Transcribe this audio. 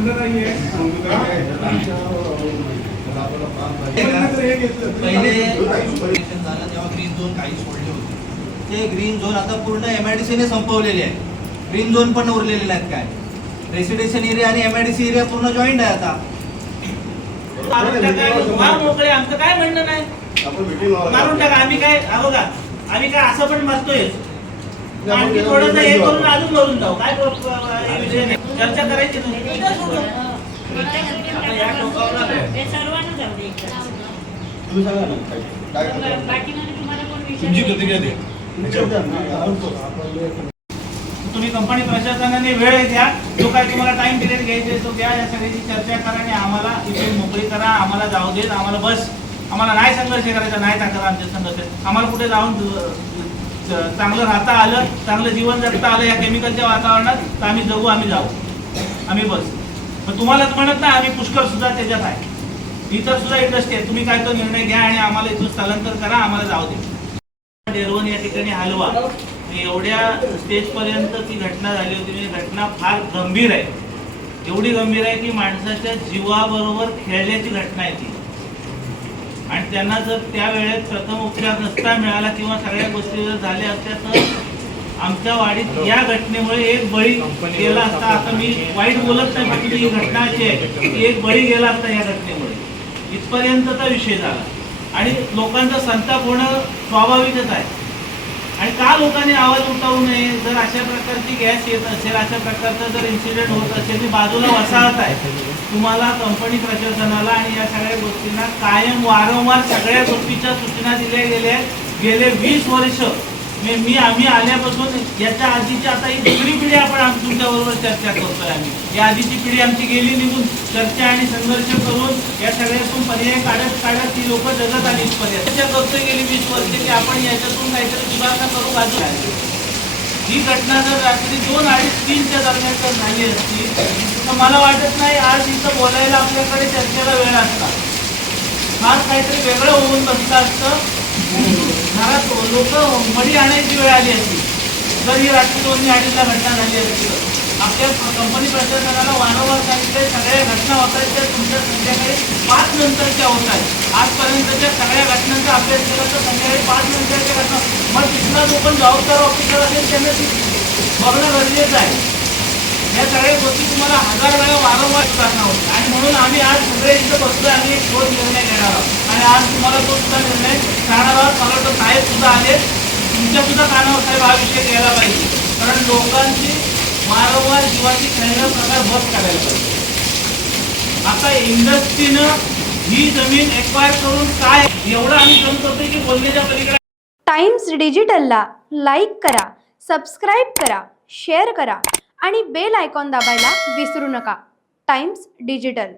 म्हणलं नाहीये पहिले झालं तेव्हा ग्रीन झोन काही सोडले होते, ते ग्रीन झोन आता पूर्ण MIDC ने संपवलेले आहे. ग्रीन झोन पण उरलेले नाहीत. काय रेसिडेन्शियल एरिया आणि MIDC एरिया पूर्ण जॉईंट आहे आता. मोकळे आमचं काय म्हणणं नाही, मारून टाका. आम्ही काय बघा, आम्ही काय असं पण मारतोय, आणखी थोडंसं हे करून अजून करून जाऊ. काय विषय नाही, चर्चा करायची नाही. तुमची प्रतिक्रिया द्या. तुम्ही कंपनी प्रशासनाने वेळ द्या, जो काय तुम्हाला टाइम पिरियड घ्यायचे तो द्या. या सगळ्याची चर्चा करा आणि आम्हाला इथे मोकळी करा. आम्हाला जाऊ देत, आम्हाला बस. आम्हाला नाही संघर्ष करायचा, नाही टाकत आमच्या संघर्ष. आम्हाला कुठे जाऊन चांगलं राहता आलं, चांगलं जीवन जगता आलं या केमिकलच्या वातावरणात, तर आम्ही जगू, आम्ही जाऊ, आम्ही बस. पण तुम्हालाच म्हणत नाही, आम्ही पुष्कळ सुद्धा त्याच्यात आहे. इतर सुद्धा इंडस्ट्री आहे. तुम्ही काय तो निर्णय घ्या आणि आम्हाला इथून स्थलांतर करा, आम्हाला जाऊ दे. डेरवण या ठिकाणी हलवा. एवढ्या स्टेजपर्यंत ती घटना झाली होती. म्हणजे घटना फार गंभीर आहे, एवढी गंभीर आहे की माणसाच्या जीवाबरोबर खेळण्याची घटना आहे ती. आणि त्यांना जर त्या वेळेत प्रथम उपचार नसता मिळाला किंवा सगळ्या गोष्टी जर झाल्या असत्या तर आमच्या वाडीत या घटनेमुळे एक बळी गेला असता. आता मी वाईट बोलत नाही, पण ही घटना अशी आहे की एक बळी गेला असता या घटनेमुळे. इथपर्यंतचा विषय झाला आणि लोकांचा संताप होणं स्वाभाविकच आहे. आणि का लोकांनी आवाज उठवू नये? जर अशा प्रकारची गॅस येत असेल, अशा प्रकारचा जर इन्सिडेंट होत असेल, बाजूला वसाहत आहे. तुम्हाला कंपनी प्रशासनाला आणि या सगळ्या गोष्टींना कायम वारंवार सगळ्या गोष्टीच्या सूचना दिल्या गेल्या. गेले 20 वर्ष आम्ही आल्यापासून याच्या आधीची आता ही दुसरी पिढी आपण तुमच्याबरोबर चर्चा करतोय. आम्ही या आधीची पिढी आमची गेली निघून, चर्चा आणि संघर्ष करून या सगळ्यातून पर्याय काढत ती लोक जगत आली. चर्चा करतोय गेली 20 वर्ष की आपण याच्यातून काहीतरी सुधारणा करू. बाजूला ही घटना जर रात्री 2, 2:30, 3च्या दरम्यान जर झाली असती तर मला वाटत नाही आज इथं बोलायला आपल्याकडे चर्चेला वेळ असता. आज काहीतरी वेगळं होऊन बसलं असतं. घरात लोक मडी आणायची वेळ आली असती जर ही रात्री 2, 2:30ला घटना झाली असती. आपल्या कंपनी प्रशासनाला वारंवार सांगितले सगळ्या घटना होत आहेत त्या तुमच्या संध्याकाळी 5 नंतरच्या होत आहेत. आजपर्यंतच्या सगळ्या घटनांचा अभ्यास केला तर संध्याकाळी 5 नंतरच्या घटना. मग तिथला जो पण जबाबदार ऑफिसर असेल त्यांना ती बघणं गरजेचं आहे. या सगळ्या गोष्टी तुम्हाला 1000 वेळा वारंवार करणार होत आणि म्हणून आम्ही आज सगळे इथं बसलो आणि एक ठोस निर्णय घेणार आहोत. आणि आज तुम्हाला तो सुद्धा निर्णय सांगणार आहोत. मला वाटतं साहेब सुद्धा आले, तुमच्या सुद्धा कानावर साहेब हा विषय घ्यायला पाहिजे. कारण लोकांची वारंवार जीवाची खेळणं प्रकार बस करायला पाहिजे. आता इंडस्ट्रीनं ही जमीन एक्वायर करून काय एवढं आम्ही जमत होते की बोलण्याच्या पलीकडे. टाइम्स डिजिटलला लाईक करा, सबस्क्राईब करा, शेअर करा आणि बेल आयकॉन दाबायला विसरू नका. Times digital.